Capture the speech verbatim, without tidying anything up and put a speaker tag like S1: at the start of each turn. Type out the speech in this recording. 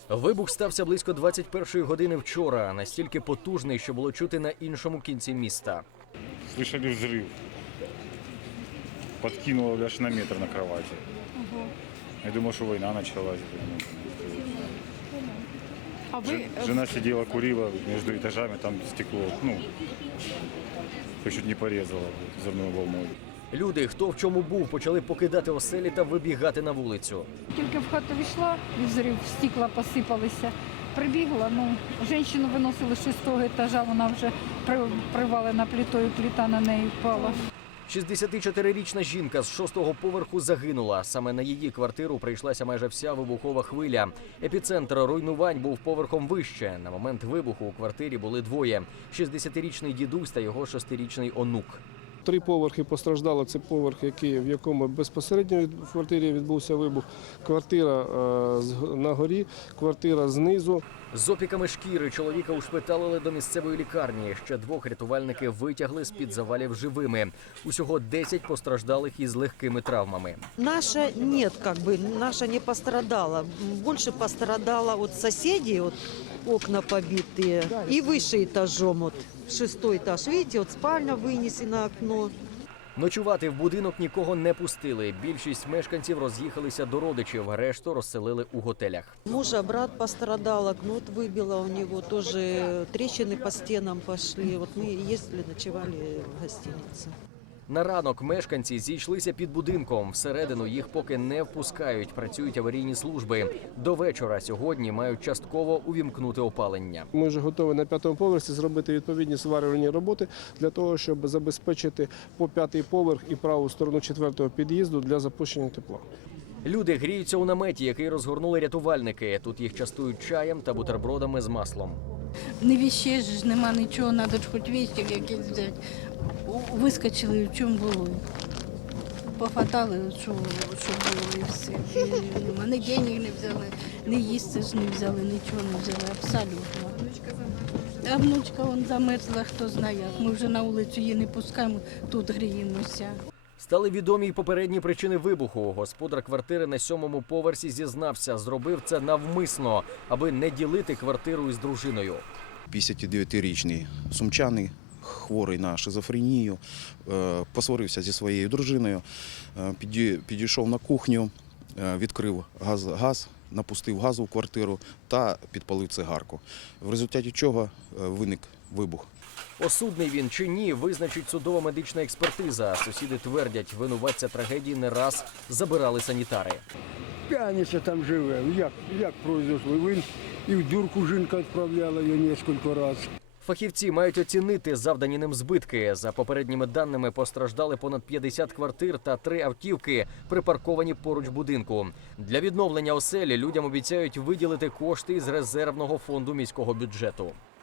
S1: Вибух стався близько двадцять першої години вчора, настільки потужний, що було чути на іншому кінці міста.
S2: Слышали взрыв. Подкинуло аж на метр на кровати.
S3: Ага.
S2: Я думал, что война началась.
S3: А ви
S2: Жена сидела, курила между этажами, там стекло, ну, чуть не порезала взрывной волной.
S1: Люди, хто в чому був, почали покидати оселі та вибігати на вулицю.
S3: тільки в хату війшла, і взрив, стекла посипалися. Прибігла, ну, жінку виносили з шостого етажа, вона вже при- привалена плитою, плита на неї впала.
S1: шістдесятичотирирічна жінка з шостого поверху загинула. Саме на її квартиру прийшлася майже вся вибухова хвиля. Епіцентр руйнувань був поверхом вище. На момент вибуху у квартирі були двоє – шістдесятирічний дідусь та його шостирічний онук.
S4: Три поверхи постраждало. Це поверх, який, в якому безпосередньо в квартирі відбувся вибух. Квартира е, з- на горі, квартира знизу.
S1: З опіками шкіри чоловіка ушпиталили до місцевої лікарні. Ще двох рятувальники витягли з-під завалів живими. Усього десять постраждалих із легкими травмами.
S5: Наша нет, как бы, наша не пострадала. Больше пострадала от соседей, вот окна побитые, и выше этажом, вот шестой этаж. Видите, вот спальня вынесена окно.
S1: Ночувати в будинок нікого не пустили. Більшість мешканців роз'їхалися до родичів, решту розселили у готелях.
S5: Мужа брат пострадал, окно вот выбило у него, тоже трещины по стенам пошли. Вот мы ездили, ночевали в гостинице.
S1: На ранок мешканці зійшлися під будинком. Всередину їх поки не впускають, працюють аварійні служби. До вечора сьогодні мають частково увімкнути опалення.
S4: Ми вже готові на п'ятому поверсі зробити відповідні зварювальні роботи для того, щоб забезпечити по п'ятий поверх і праву сторону четвертого під'їзду для запущення тепла.
S1: Люди гріються у наметі, який розгорнули рятувальники. Тут їх частують чаєм та бутербродами з маслом.
S6: Не віщеш ж, нема нічого, треба ж хоч віщик якийсь взяти. У- Вискочили, в чому було. Пофатали, що, що було, і все. І нема. Ні денег не взяли, ні їсти ж не взяли, нічого не взяли, абсолютно. А внучка вон замерзла, хто знає як. Ми вже на вулицю її не пускаємо, тут гріємося.
S1: Стали відомі й попередні причини вибуху. Господар квартири на сьомому поверсі зізнався, зробив це навмисно, аби не ділити квартиру із дружиною.
S7: п'ятдесятидев'ятирічний сумчанин, хворий на шизофренію, е, посварився зі своєю дружиною, е, піді- підійшов на кухню, е, відкрив газ, газ, напустив газу в квартиру та підпалив цигарку. В результаті чого е, виник вибух.
S1: Осудний він чи ні, визначить судова медична експертиза. Сусіди твердять, винуватця трагедії не раз забирали санітари.
S8: П'яниця там живе. Як, як произошло? Він і в дурку жінка відправляла її кілька разів.
S1: Фахівці мають оцінити завдані ним збитки. За попередніми даними постраждали понад п'ятдесят квартир та три автівки, припарковані поруч будинку. Для відновлення оселі людям обіцяють виділити кошти із резервного фонду міського бюджету.